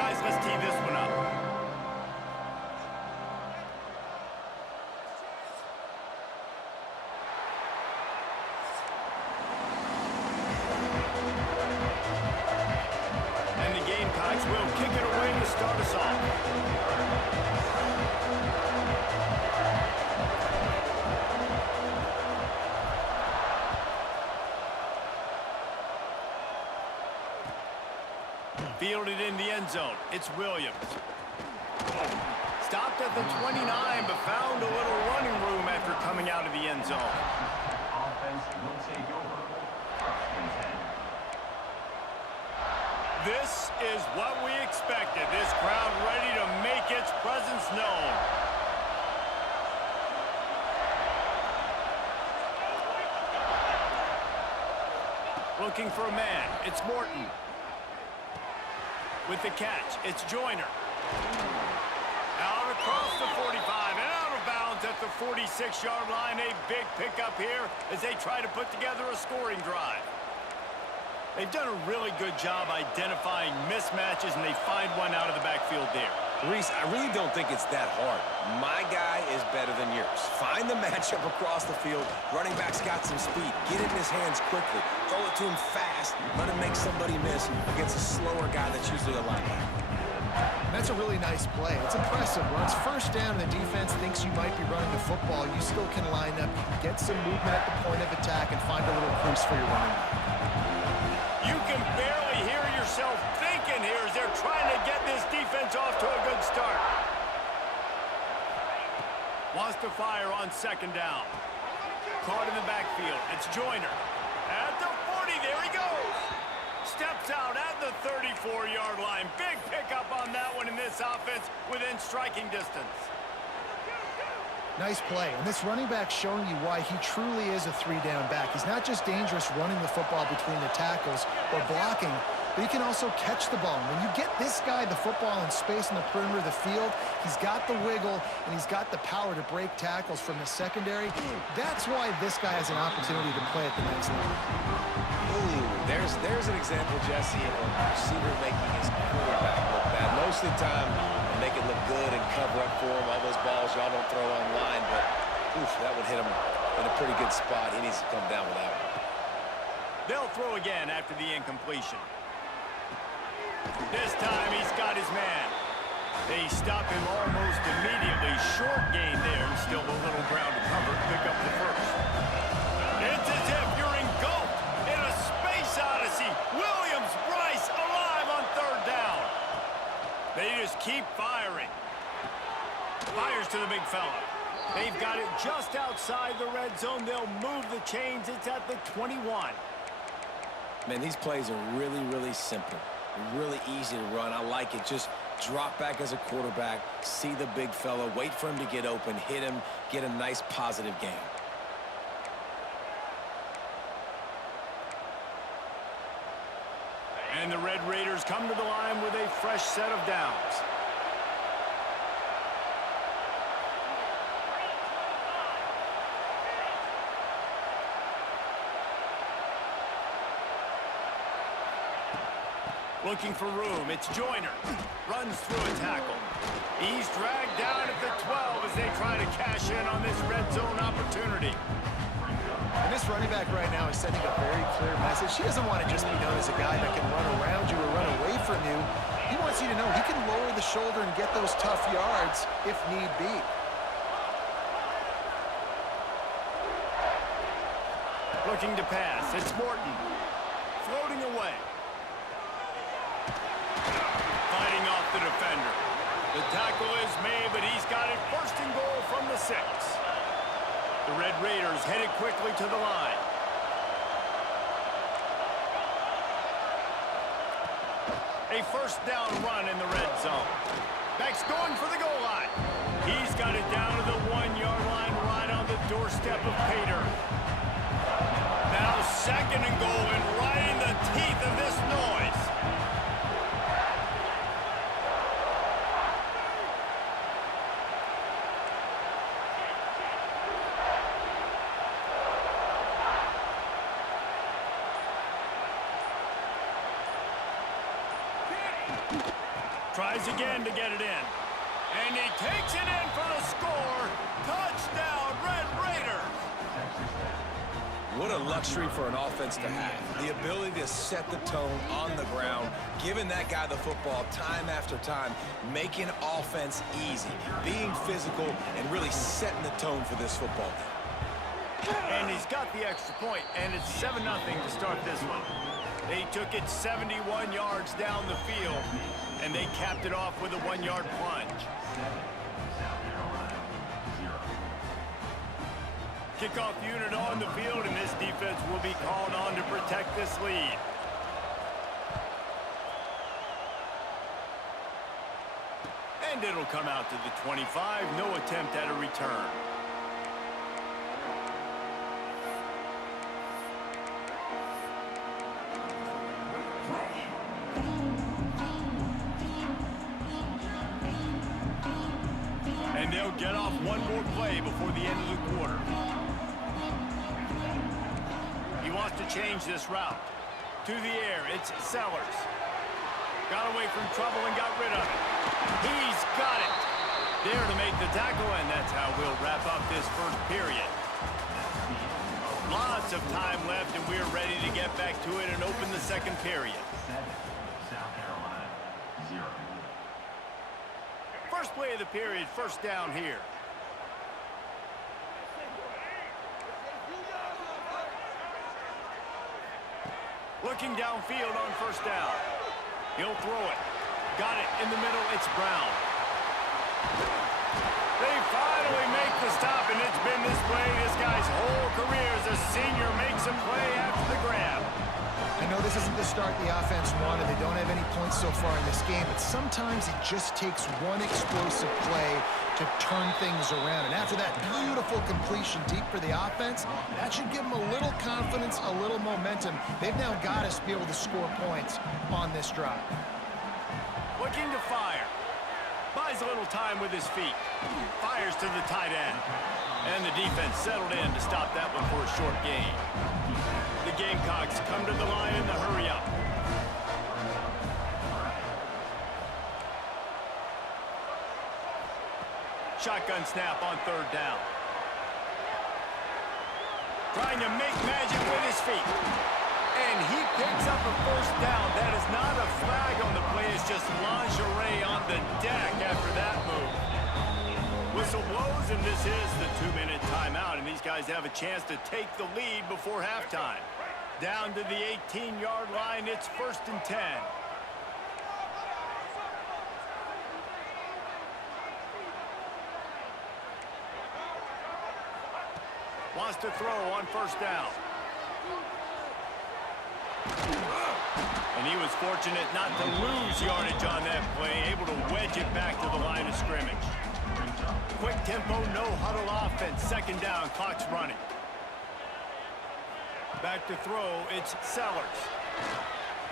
Guys, let's tee this one up. And the Gamecocks will kick it away to start us off. Fielded in the end zone. It's Williams. Stopped at the 29, but found a little running room after coming out of the end zone. Offense will take over. First and 10. This is what we expected. This crowd ready to make its presence known. Looking for a man. It's Morton. With the catch, it's Joyner. Out across the 45 and out of bounds at the 46-yard line. A big pickup here as they try to put together a scoring drive. They've done a really good job identifying mismatches, and they find one out of the backfield there. Reese, I really don't think it's that hard. My guy is better than yours. Find the matchup across the field. Running back's got some speed. Get it in his hands quickly. Throw it to him fast. Let him make somebody miss against a slower guy that's usually a linebacker. That's a really nice play. It's impressive. When it's first down and the defense thinks you might be running the football, you still can line up, get some movement at the point of attack, and find a little crease for your running back. You can barely hear yourself thinking here as they're trying to get this defense off to a good start. Wants to fire on second down. Caught in the backfield. It's Joyner. At the 40, there he goes. Steps out at the 34-yard line. Big pickup on that one in this offense within striking distance. Nice play. And this running back showing you why he truly is a three-down back. He's not just dangerous running the football between the tackles or blocking, but he can also catch the ball. And when you get this guy the football in space in the perimeter of the field, he's got the wiggle and he's got the power to break tackles from the secondary. That's why this guy has an opportunity to play at the next level. Ooh, there's an example, Jesse, of a receiver making his quarterback look bad. Most of the time, they make it look good and cover up for him. All those balls y'all don't throw online, but oof, that would hit him in a pretty good spot. He needs to come down with that one. They'll throw again after the incompletion. This time he's got his man. They stop him almost immediately. Short gain there and still a little ground to cover. Pick up the first. It's as if you're engulfed in a space odyssey. Williams, Bryce alive on third down. They just keep firing. Fires to the big fella. They've got it just outside the red zone. They'll move the chains. It's at the 21. Man, these plays are really, really simple. Really easy to run. I like it. Just drop back as a quarterback, see the big fella, wait for him to get open, hit him, get a nice positive gain. And the Red Raiders come to the line with a fresh set of downs. Looking for room. It's Joyner. Runs through a tackle. He's dragged down at the 12 as they try to cash in on this red zone opportunity. And this running back right now is sending a very clear message. He doesn't want to just be known as a guy that can run around you or run away from you. He wants you to know he can lower the shoulder and get those tough yards if need be. Looking to pass. It's Morton. Floating away. Fighting off the defender. The tackle is made, but he's got it first and goal from the 6. The Red Raiders headed quickly to the line. A first down run in the red zone. Back's going for the goal line. He's got it down to the 1-yard line right on the doorstep of Pater. Now second and goal and right in the teeth of this noise. Tries again to get it in. And he takes it in for the score. Touchdown, Red Raiders. What a luxury for an offense to have. The ability to set the tone on the ground, giving that guy the football time after time, making offense easy, being physical, and really setting the tone for this football game. And he's got the extra point, and it's 7-0 to start this one. They took it 71 yards down the field, and they capped it off with a 1-yard plunge. Kickoff unit on the field, and this defense will be called on to protect this lead. And it'll come out to the 25. No attempt at a return. And they'll get off one more play before the end of the quarter. He wants to change this route. To the air, it's Sellers. Got away from trouble and got rid of it. He's got it. There to make the tackle, and that's how we'll wrap up this first period. Lots of time left, and we're ready to get back to it and open the second period. 7, South Carolina, 0. First play of the period, first down here. Looking downfield on first down. He'll throw it. Got it in the middle. It's Brown. They finally make the stop, and it's been this way this guy's whole career as a senior makes a play after the grab. I know this isn't the start the offense wanted. They don't have any points so far in this game, but sometimes it just takes one explosive play to turn things around. And after that beautiful completion deep for the offense, that should give them a little confidence, a little momentum. They've now got us to be able to score points on this drive. Looking to fire. Buys a little time with his feet. Fires to the tight end. And the defense settled in to stop that one for a short gain. The Gamecocks come to the line in the hurry-up. Shotgun snap on third down. Trying to make magic with his feet. And he picks up a first down. That is not a flag on the play. It's just lingerie on the deck after that move. Whistle blows, and this is the 2-minute timeout. And these guys have a chance to take the lead before halftime. Down to the 18-yard line, it's 1st and 10. Wants to throw on first down. And he was fortunate not to lose yardage on that play, able to wedge it back to the line of scrimmage. Quick tempo, no huddle offense. Second down, clock's running. Back to throw, it's Sellers.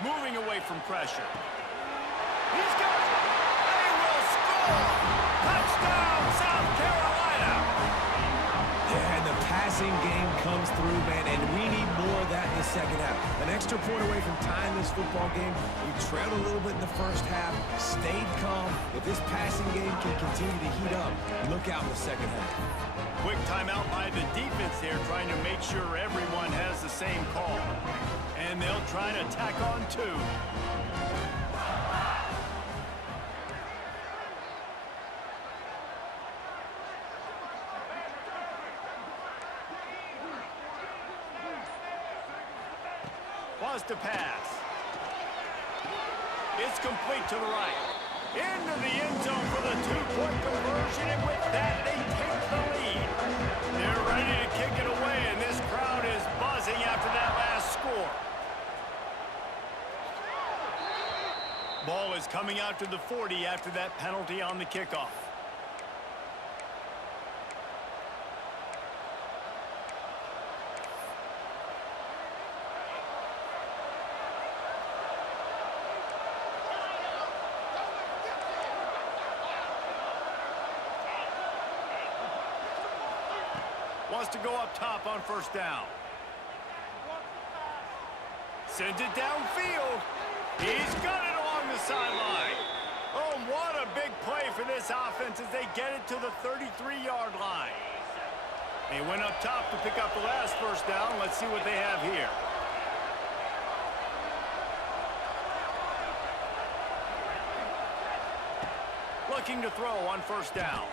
Moving away from pressure. He's got it! They will score! Touchdown, South Carolina! Yeah, and the passing game comes through, man, and we need more of that in the second half. An extra point away from tying this football game. We trailed a little bit in the first half, stayed calm. If this passing game can continue to heat up, look out in the second half. Quick timeout by the defense there, trying to make sure everyone has the same call. And they'll try to tack on two. Wants to pass. It's complete to the right. Into the end zone for the two-point conversion, and with that, they take the lead. They're ready to kick it away, and this crowd is buzzing after that last score. Ball is coming out to the 40 after that penalty on the kickoff. Wants to go up top on first down. Sends it downfield. He's got it along the sideline. Oh, what a big play for this offense as they get it to the 33-yard line. They went up top to pick up the last first down. Let's see what they have here. Looking to throw on first down.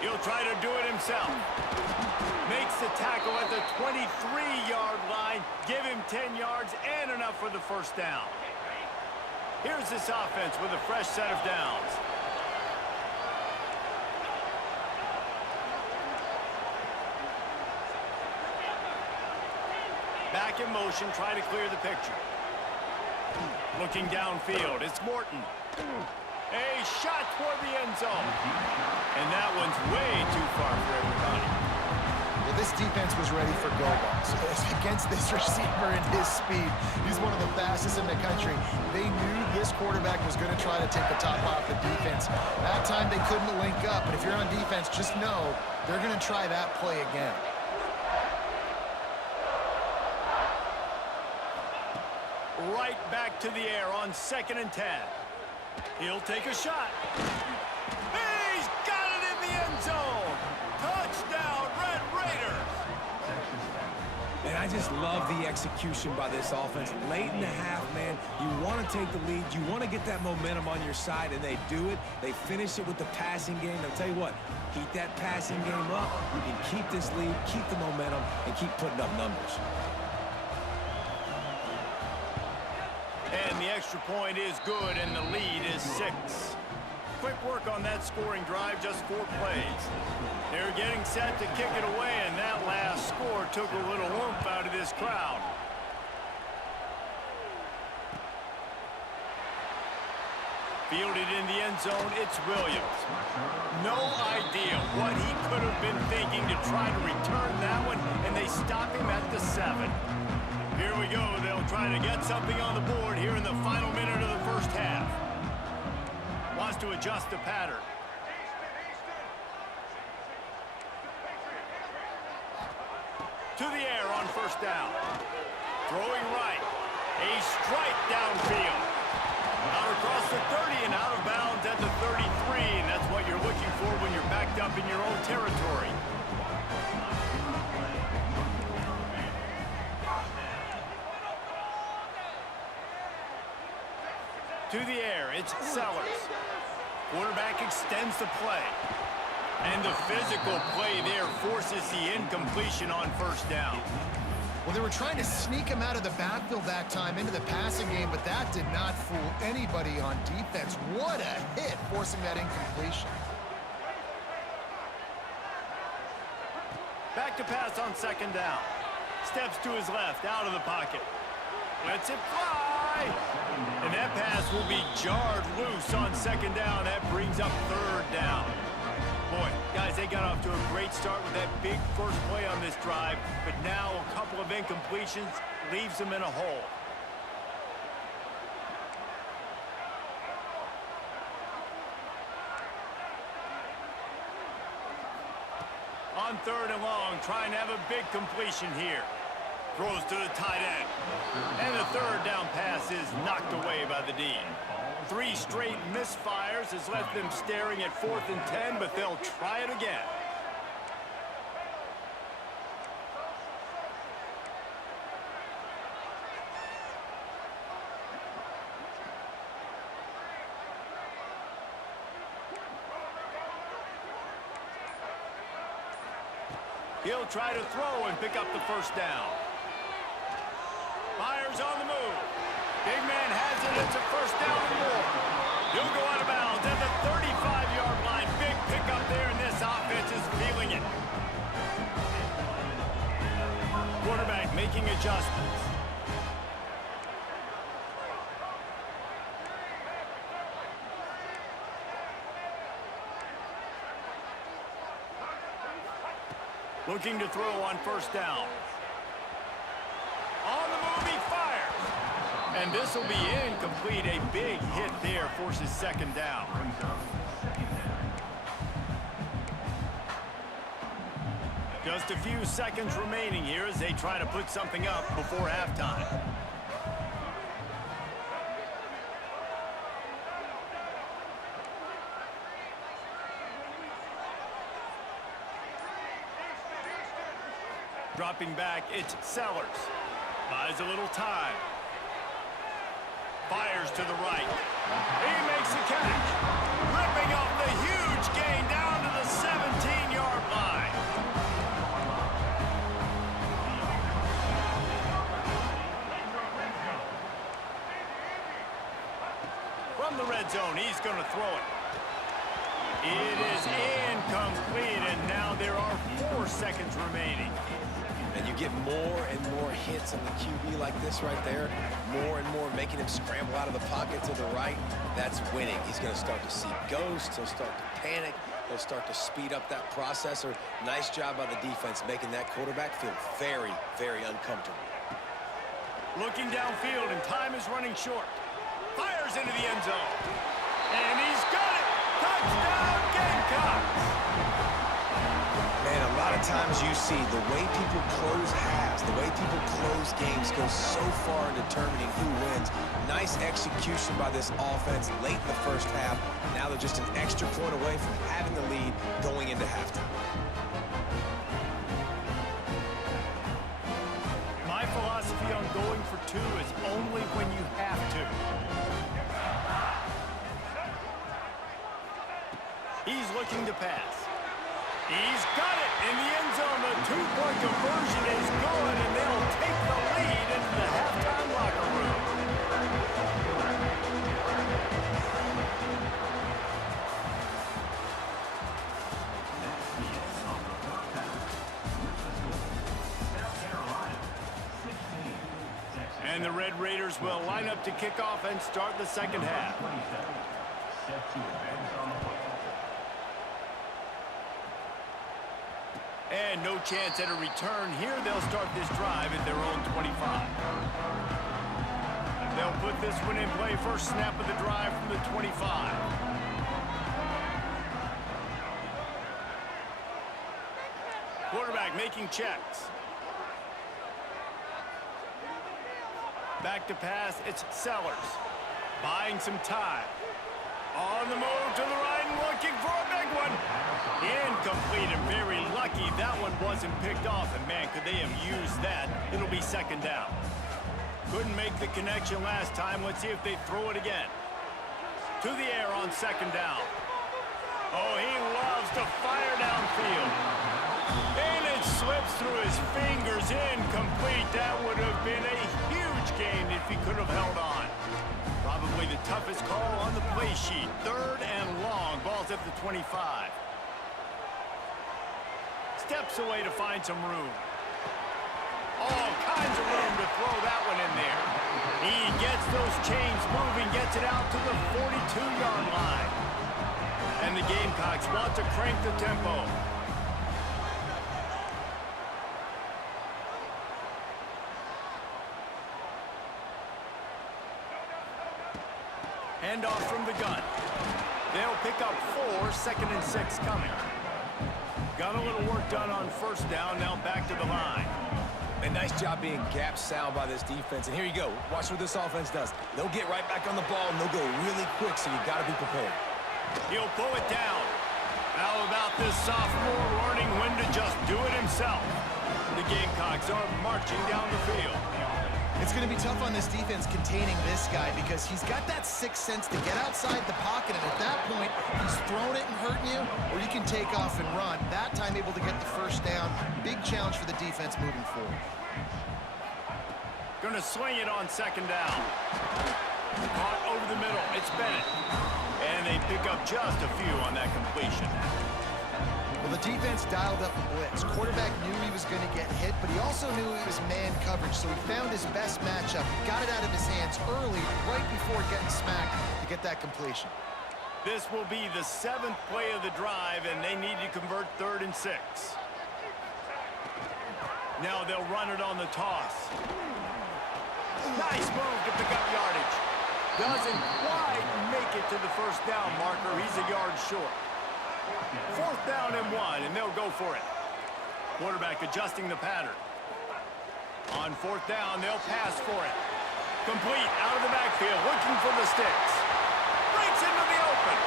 He'll try to do it himself. Makes the tackle at the 23-yard line. Give him 10 yards and enough for the first down. Here's this offense with a fresh set of downs. Back in motion, try to clear the picture. Looking downfield, it's Morton. A shot toward the end zone. And that one's way too far for everybody. Well, this defense was ready for go balls. Against this receiver and his speed, he's one of the fastest in the country. They knew this quarterback was going to try to take the top off the defense. That time they couldn't link up, but if you're on defense, just know they're going to try that play again. Right back to the air on 2nd and 10. He'll take a shot. He's got it in the end zone. Touchdown, Red Raiders. And I just love the execution by this offense. Late in the half, man, you want to take the lead. You want to get that momentum on your side, and they do it. They finish it with the passing game. I'll tell you what, keep that passing game up. You can keep this lead, keep the momentum, and keep putting up numbers. And the extra point is good, and the lead is 6. Quick work on that scoring drive, just 4 plays. They're getting set to kick it away, and that last score took a little oomph out of this crowd. Fielded in the end zone, it's Williams. No idea what he could have been thinking to try to return that one, and they stop him at the 7. Here we go. They'll try to get something on the board here in the final minute of the first half. Wants to adjust the pattern. To the air on first down. Throwing right. A strike downfield. Out across the 30 and out of bounds at the 33. And that's what you're looking for when you're backed up in your own territory. To the air, it's Sellers. Quarterback extends the play. And the physical play there forces the incompletion on first down. Well, they were trying to sneak him out of the backfield that time into the passing game, but that did not fool anybody on defense. What a hit, forcing that incompletion. Back to pass on 2nd down. Steps to his left, out of the pocket. Lets it fly. And that pass will be jarred loose on 2nd down. That brings up 3rd down. Boy, guys, they got off to a great start with that big first play on this drive, but now a couple of incompletions leaves them in a hole. On 3rd and long, trying to have a big completion here. Throws to the tight end. And the 3rd down pass is knocked away by the D. 3 straight misfires has left them staring at 4th and 10, but they'll try it again. He'll try to throw and pick up the first down. Fires on the move. Big man has it. It's a first down and more. He'll go out of bounds at the 35-yard line. Big pickup there, and this offense is feeling it. Quarterback making adjustments. Looking to throw on first down. On the move, he fires. And this will be incomplete. A big hit there forces 2nd down. Just a few seconds remaining here as they try to put something up before halftime. Dropping back, it's Sellers. Buys a little time. Fires to the right. He makes the catch. Ripping off the huge gain down to the 17-yard line. From the red zone, he's going to throw it. It is incomplete, and now there are 4 seconds remaining. And you get more and more hits on the QB like this right there. More and more making him scramble out of the pocket to the right. That's winning. He's going to start to see ghosts. He'll start to panic. He'll start to speed up that processor. Nice job by the defense making that quarterback feel very, very uncomfortable. Looking downfield, and time is running short. Fires into the end zone. And he's got it! Touchdown, Gamecocks! Man, a lot of times you see the way people close halves, the way people close games goes so far in determining who wins. Nice execution by this offense late in the first half. Now they're just an extra point away from having the lead going into halftime. My philosophy on going for 2 is only when you have to. He's looking to pass. He's got it in the end zone. The 2-point conversion is good, and they'll take the lead into the halftime locker room. And the Red Raiders will line up to kick off and start the second half. Set to advance on the football. And no chance at a return here. They'll start this drive at their own 25. They'll put this one in play. First snap of the drive from the 25. Quarterback making checks. Back to pass, it's Sellers. Buying some time. On the move to the right and looking for a big one. Incomplete, and very lucky that one wasn't picked off. And man, could they have used that. It'll be second down. Couldn't make the connection last time. Let's see if they throw it again. To the air on second down. Oh, he loves to fire downfield. And it slips through his fingers. Incomplete. That would have been a huge gain if he could have held on. Probably the toughest call on the play sheet. 3rd and long. Ball's at the 25. Steps away to find some room. All kinds of room to throw that one in there. He gets those chains moving, gets it out to the 42-yard line. And the Gamecocks want to crank the tempo. Handoff from the gun. They'll pick up 4, 2nd and 6 coming. Got a little work done on first down, now back to the line. A nice job being gap sound by this defense. And here you go. Watch what this offense does. They'll get right back on the ball, and they'll go really quick, so you got to be prepared. He'll pull it down. How about this sophomore learning when to just do it himself? The Gamecocks are marching down the field. It's going to be tough on this defense containing this guy because he's got that sixth sense to get outside the pocket, and at that point, he's throwing it and hurting you, or you can take off and run. That time able to get the first down. Big challenge for the defense moving forward. Going to swing it on second down. Caught over the middle. It's Bennett. And they pick up just a few on that completion. Well, the defense dialed up the blitz. Quarterback knew he was going to get hit, but he also knew it was man coverage, so he found his best matchup, got it out of his hands early, right before getting smacked to get that completion. This will be the 7th play of the drive, and they need to convert 3rd and 6. Now they'll run it on the toss. Nice move to pick up yardage. Doesn't quite make it to the first down marker. He's a yard short. 4th down and 1, and they'll go for it. Quarterback adjusting the pattern. On 4th down, they'll pass for it. Complete out of the backfield, looking for the sticks. Breaks into the open.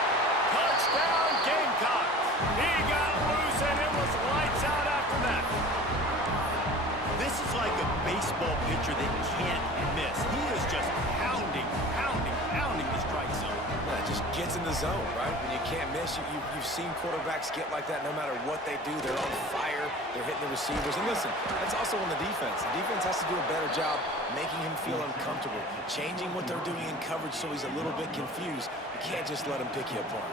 Touchdown, Gamecocks. He got loose, and it was lights out after that. baseball pitcher that can't miss. He is just pounding the strike zone. Yeah, it just gets in the zone, right? When you can't miss, you've seen quarterbacks get like that no matter what they do. They're on fire. They're hitting the receivers. And listen, that's also on the defense. The defense has to do a better job making him feel uncomfortable, changing what they're doing in coverage so he's a little bit confused. You can't just let him pick you apart.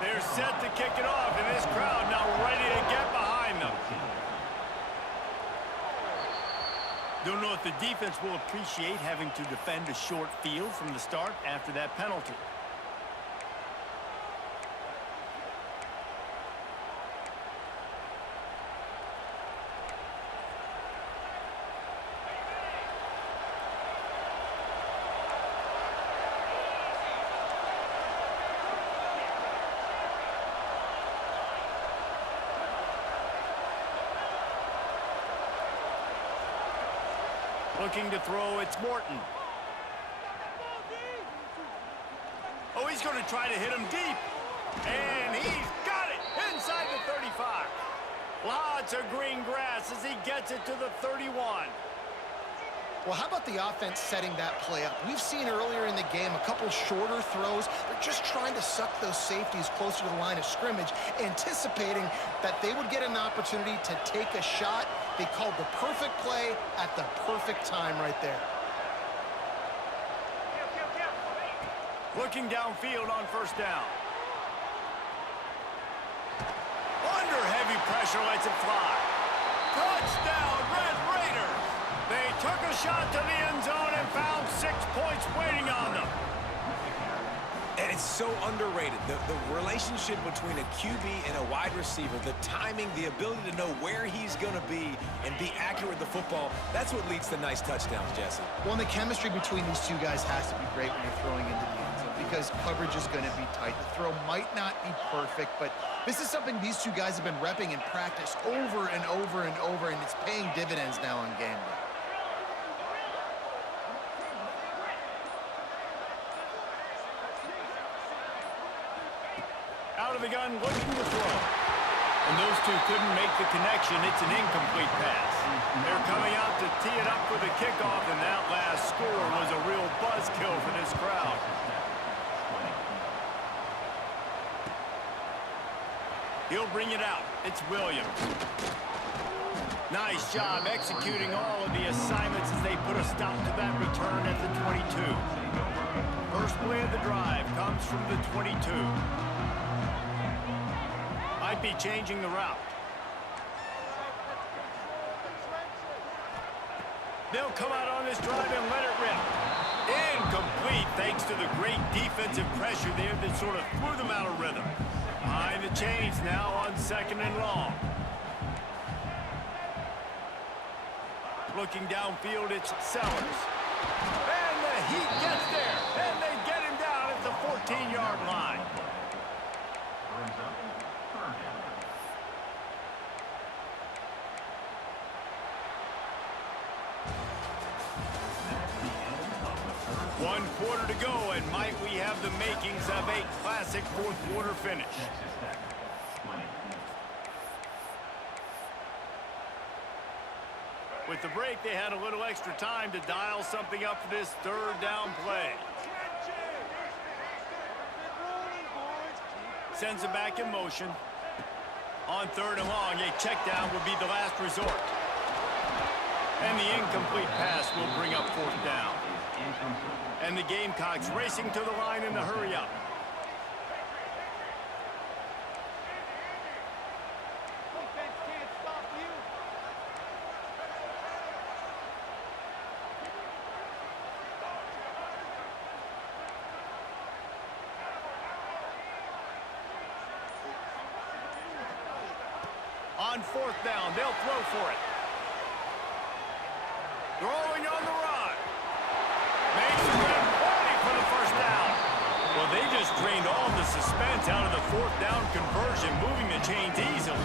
They're set to kick it off, and this crowd now ready to get behind them. Don't know if the defense will appreciate having to defend a short field from the start after that penalty. Looking to throw, it's Morton. Oh, he's going to try to hit him deep. And he's got it inside the 35. Lots of green grass as he gets it to the 31. Well, how about the offense setting that play up? We've seen earlier in the game a couple shorter throws. They're just trying to suck those safeties closer to the line of scrimmage, anticipating that they would get an opportunity to take a shot. They called the perfect play at the perfect time right there. Looking downfield on first down. Under heavy pressure, lets it fly. Touchdown, Red Raiders! They took a shot to the end zone and found 6 points waiting on them. And it's so underrated. The relationship between a QB and a wide receiver, the timing, the ability to know where he's going to be and be accurate with the football, that's what leads to nice touchdowns, Jesse. Well, and the chemistry between these two guys has to be great when you're throwing into the end zone because coverage is going to be tight. The throw might not be perfect, but this is something these two guys have been repping in practice over and over and over, and it's paying dividends now on game day. Out of the gun, looking to throw. And those two couldn't make the connection. It's an incomplete pass. They're coming out to tee it up for the kickoff, and that last score was a real buzzkill for this crowd. He'll bring it out. It's Williams. Nice job executing all of the assignments as they put a stop to that return at the 22. First play of the drive comes from the 22. Might be changing the route. They'll come out on this drive and let it rip. Incomplete thanks to the great defensive pressure there that sort of threw them out of rhythm. Behind the chains now on 2nd and long. Looking downfield, it's Sellers. And the Heat gets there. And they get him down at the 14-yard line. One quarter to go, and might we have the makings of a classic fourth-quarter finish. With the break, they had a little extra time to dial something up for this third down play. Sends it back in motion. On 3rd and long, a check down will be the last resort. And the incomplete pass will bring up 4th down. And the Gamecocks racing to the line in the hurry-up. On 4th down, they'll throw for it. Throwing on the run. Makes it ready for the first down. Well, they just drained all the suspense out of the 4th down conversion, moving the chains easily.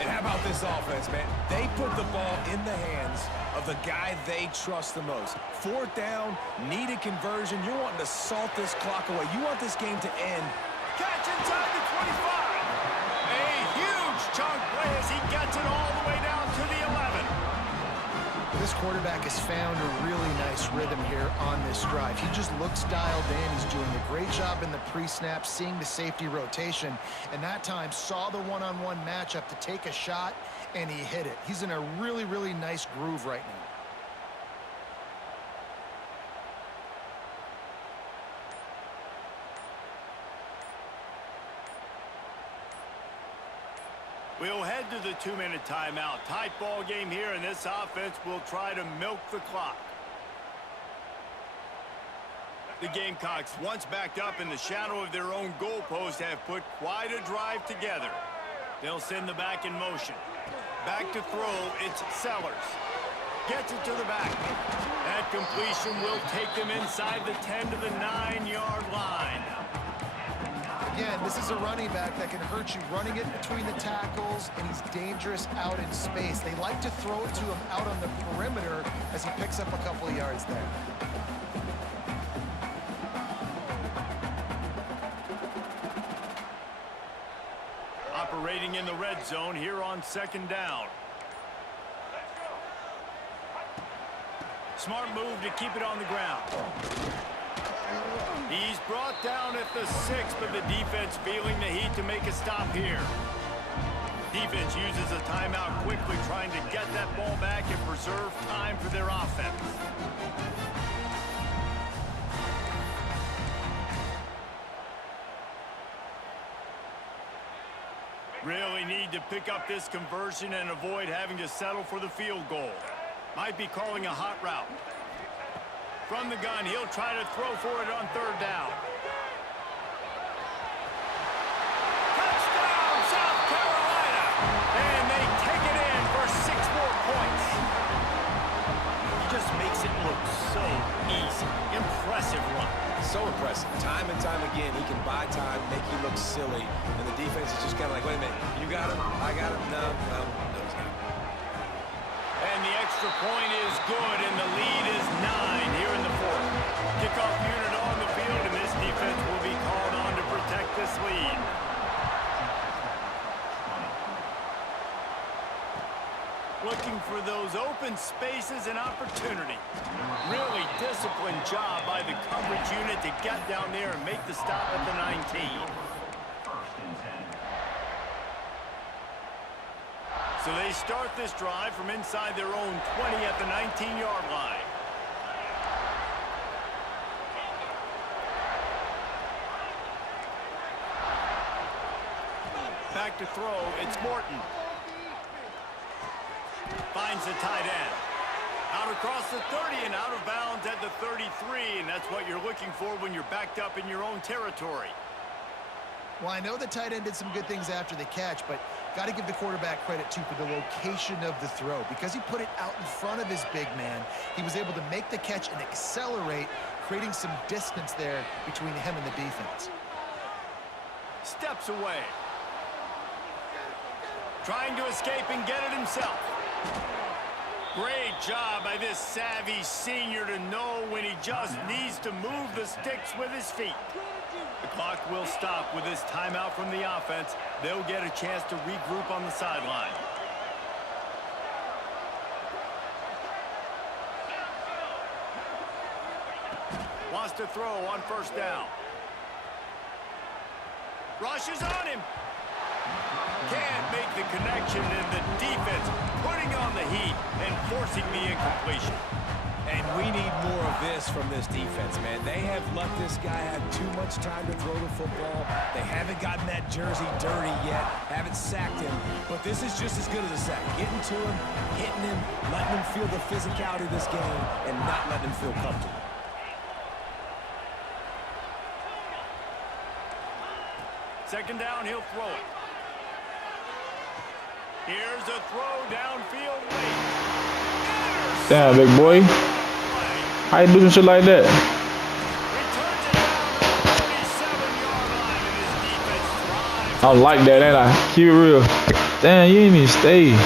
And how about this offense, man? They put the ball in the hands of the guy they trust the most. 4th down, needed conversion. You're wanting to salt this clock away. You want this game to end. Catch inside the 25. A huge chunk play as he gets it all the way down to the 11. This quarterback has found a really nice rhythm here on this drive. He just looks dialed in. He's doing a great job in the pre-snap, seeing the safety rotation, and that time saw the one-on-one matchup to take a shot, and he hit it. He's in a really, really nice groove right now. We'll head to the 2-minute timeout. Tight ball game here, and this offense will try to milk the clock. The Gamecocks, once backed up in the shadow of their own goalpost, have put quite a drive together. They'll send the back in motion. Back to throw, it's Sellers. Gets it to the back. That completion will take them inside the 10 to the 9-yard line. Again, this is a running back that can hurt you running it between the tackles, and he's dangerous out in space. They like to throw it to him out on the perimeter as he picks up a couple of yards there. Operating in the red zone here on 2nd down. Smart move to keep it on the ground. He's brought down at the 6, but the defense feeling the heat to make a stop here. Defense uses a timeout quickly, trying to get that ball back and preserve time for their offense. Really need to pick up this conversion and avoid having to settle for the field goal. Might be calling a hot route. From the gun, he'll try to throw for it on 3rd down. Touchdown, South Carolina! And they take it in for 6 more points. He just makes it look so easy. Impressive run. So impressive. Time and time again, he can buy time, make you look silly, and the defense is just kind of like, wait a minute, you got him, I got him, no, he's not. And the extra point is good, and the lead is 9 here in the 4th. Kickoff unit on the field, and this defense will be called on to protect this lead. Looking for those open spaces and opportunity. Really disciplined job by the coverage unit to get down there and make the stop at the 19. So they start this drive from inside their own 20 at the 19-yard line. Back to throw, it's Morton. Finds the tight end. Out across the 30 and out of bounds at the 33, and that's what you're looking for when you're backed up in your own territory. Well, I know the tight end did some good things after the catch, but got to give the quarterback credit, too, for the location of the throw. Because he put it out in front of his big man, he was able to make the catch and accelerate, creating some distance there between him and the defense. Steps away. Trying to escape and get it himself. Great job by this savvy senior to know when he just needs to move the sticks with his feet. The clock will stop with this timeout from the offense. They'll get a chance to regroup on the sideline. Wants to throw on 1st down. Rushes on him. Can't make the connection, and the defense putting on the heat and forcing the incompletion. And we need more of this from this defense, man. They have let this guy have too much time to throw the football. They haven't gotten that jersey dirty yet, haven't sacked him. But this is just as good as a sack. Getting to him, hitting him, letting him feel the physicality of this game, and not letting him feel comfortable. Second down, he'll throw it. Here's a throw downfield late. Damn, big boy. How you doing shit like that? Returns it down to the 37-yard line, and his defense thrives. I like that, ain't I? Keep it real. Damn, you ain't even stay.